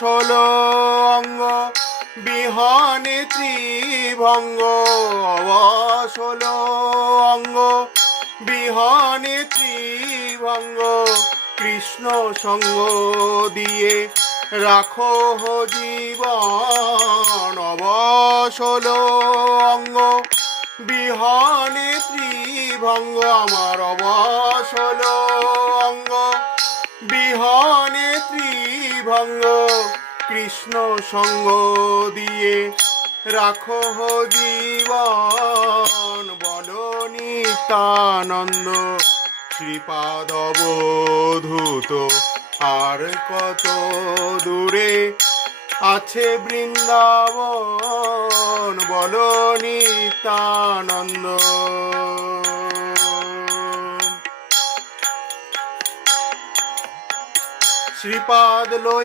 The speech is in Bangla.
ষোলো অঙ্গ বিহনে ত্রিভঙ্গ, ষোলো অঙ্গ বিহনে ত্রিভঙ্গ। কৃষ্ণ সঙ্গ দিয়ে রাখো জীবন, ষোলো অঙ্গ বিহনে ত্রিভঙ্গ। আমার ষোলো অঙ্গ বিহনে ত্রিভঙ্গ। কৃষ্ণ সঙ্গ দিয়ে রাখো জীবন। বলো নিত্যানন্দ শ্রীপাদ অবধূত, আর কত দূরে আছে বৃন্দাবন। বলো নিত্যানন্দ। শ্রীপাদ লই